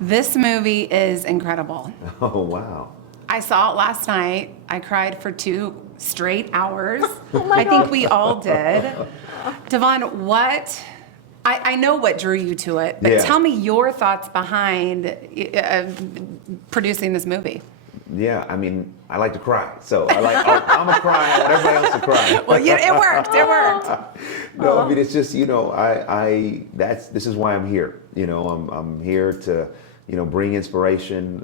This movie is incredible. Oh, wow. I saw it last night. I cried for 2 straight hours. I think we all did. Devon, I know what drew you to it, but tell me your thoughts behind producing this movie. Yeah, I mean, I like to cry, so I'm a cry. I want everybody else to cry. Well, it worked. It worked. No, I mean, it's just, this is why I'm here. I'm here to, bring inspiration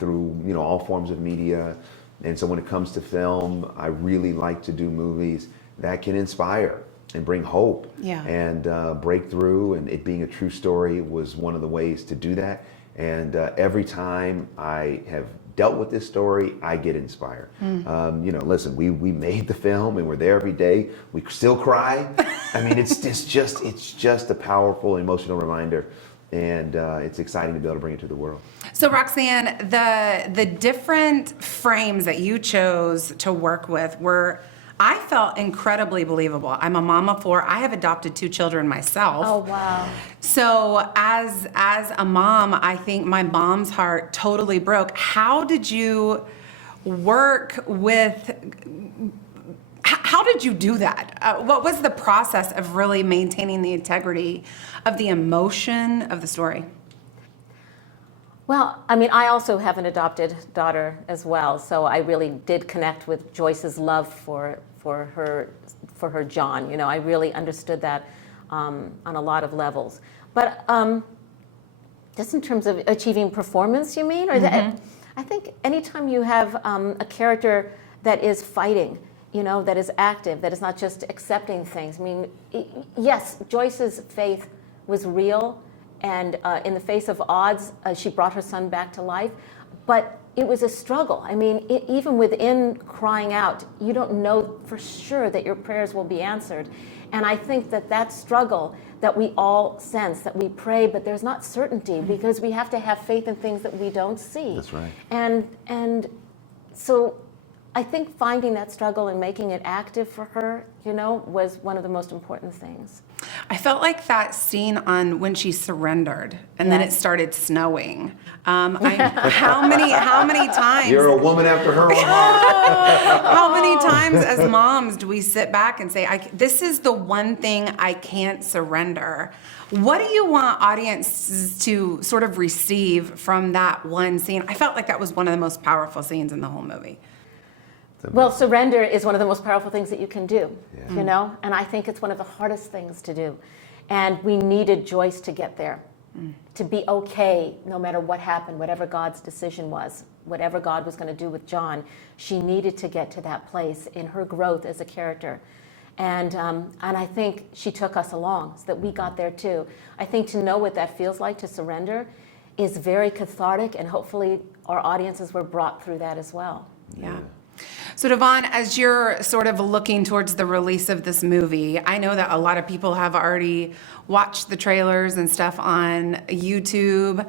through, all forms of media. And so when it comes to film, I really like to do movies that can inspire and bring hope. Yeah. And Breakthrough and it being a true story was one of the ways to do that. And every time I have dealt with this story, I get inspired. Listen, we made the film and we're there every day. We still cry. I mean, it's just a powerful, emotional reminder, and it's exciting to be able to bring it to the world. So Roxann, the different frames that you chose to work with I felt incredibly believable. I'm a mom of 4. I have adopted 2 children myself. Oh, wow. So as a mom, I think my mom's heart totally broke. How did you work with, how did you do that? What was the process of really maintaining the integrity of the emotion of the story? Well, I mean, I also have an adopted daughter as well, so I really did connect with Joyce's love for her John. I really understood that on a lot of levels. But just in terms of achieving performance, you mean? Or I think anytime you have a character that is fighting, that is active, that is not just accepting things. I mean, yes, Joyce's faith was real. And in the face of odds, she brought her son back to life. But it was a struggle. I mean, even within crying out, you don't know for sure that your prayers will be answered. And I think that struggle that we all sense, that we pray, but there's not certainty because we have to have faith in things that we don't see. That's right. And so I think finding that struggle and making it active for her, was one of the most important things. I felt like that scene on when she surrendered and then it started snowing. How many times? You're a woman after her own heart. How many times as moms do we sit back and say, this is the one thing I can't surrender? What do you want audiences to sort of receive from that one scene? I felt like that was one of the most powerful scenes in the whole movie. Well, surrender is one of the most powerful things that you can do, and I think it's one of the hardest things to do. And we needed Joyce to get there, to be okay no matter what happened, whatever God's decision was, whatever God was going to do with John. She needed to get to that place in her growth as a character. And I think she took us along so that we got there too. I think to know what that feels like to surrender is very cathartic, and hopefully our audiences were brought through that as well. Yeah. So Devon, as you're sort of looking towards the release of this movie, I know that a lot of people have already watched the trailers and stuff on YouTube.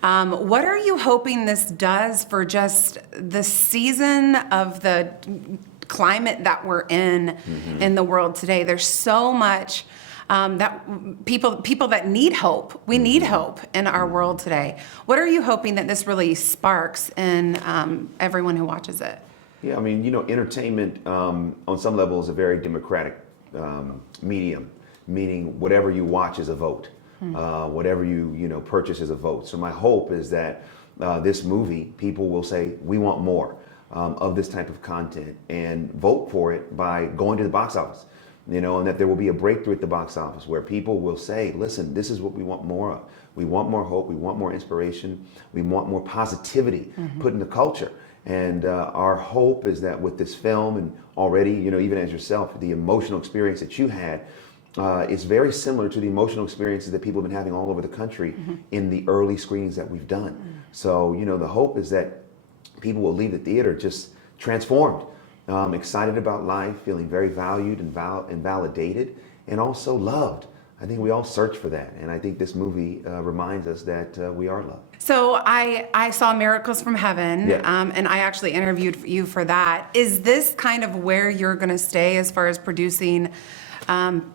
What are you hoping this does for just the season of the climate that we're in the world today? There's so much that people that need hope. We need hope in our world today. What are you hoping that this really sparks in everyone who watches it? Yeah, I mean, entertainment on some level is a very democratic medium, meaning whatever you watch is a vote. Whatever you purchase is a vote. So my hope is that this movie, people will say, we want more of this type of content, and vote for it by going to the box office. And that there will be a breakthrough at the box office where people will say, listen, this is what we want more of. We want more hope. We want more inspiration. We want more positivity put in the culture. And our hope is that with this film, and already, even as yourself, the emotional experience that you had is very similar to the emotional experiences that people have been having all over the country in the early screenings that we've done. So, the hope is that people will leave the theater just transformed, excited about life, feeling very valued and validated, and also loved. I think we all search for that, and I think this movie reminds us that we are loved. So I saw Miracles from Heaven, and I actually interviewed you for that. Is this kind of where you're going to stay as far as producing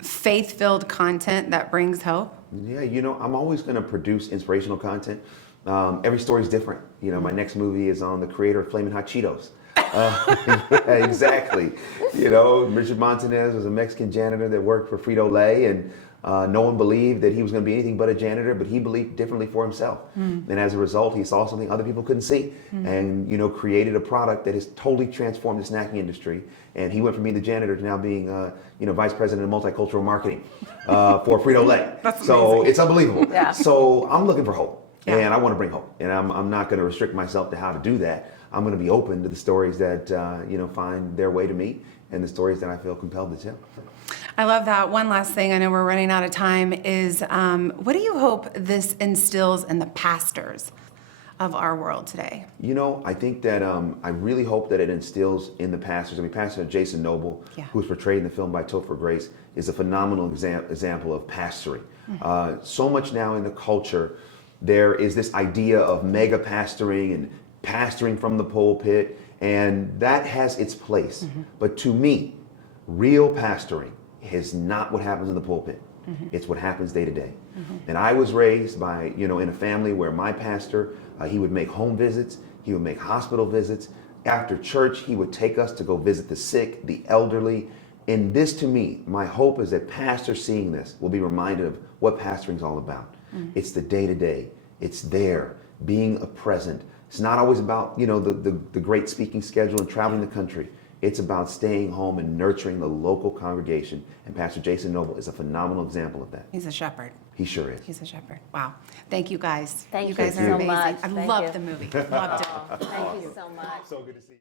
faith-filled content that brings hope? Yeah, I'm always going to produce inspirational content. Every story is different. My next movie is on the creator of Flamin' Hot Cheetos. Yeah, exactly. Richard Montanez was a Mexican janitor that worked for Frito-Lay, and no one believed that he was going to be anything but a janitor, but he believed differently for himself. And as a result, he saw something other people couldn't see, and created a product that has totally transformed the snacking industry. And he went from being the janitor to now being vice president of multicultural marketing for Frito-Lay. So amazing. it's unbelievable. Yeah. So I'm looking for hope. Yeah. And I want to bring hope. And I'm not going to restrict myself to how to do that. I'm going to be open to the stories that, find their way to me, and the stories that I feel compelled to tell. I love that. One last thing, I know we're running out of time, is what do you hope this instills in the pastors of our world today? I think that I really hope that it instills in the pastors. Pastor Jason Noble, who was portrayed in the film by Topher Grace, is a phenomenal example of pastoring. So much now in the culture, there is this idea of mega pastoring and pastoring from the pulpit, and that has its place. But to me, real pastoring is not what happens in the pulpit. It's what happens day to day. And I was raised by, in a family where my pastor, he would make home visits, he would make hospital visits. After church, he would take us to go visit the sick, the elderly. And this, to me, my hope is that pastors seeing this will be reminded of what pastoring is all about. It's the day to day. It's there, being a present. It's not always about, the great speaking schedule and traveling the country. It's about staying home and nurturing the local congregation. And Pastor Jason Noble is a phenomenal example of that. He's a shepherd. He sure is. He's a shepherd. Wow. Thank you guys. Thank you guys so are amazing. much. I Thank loved you. the movie. Loved it. Thank you so much. So good to see you.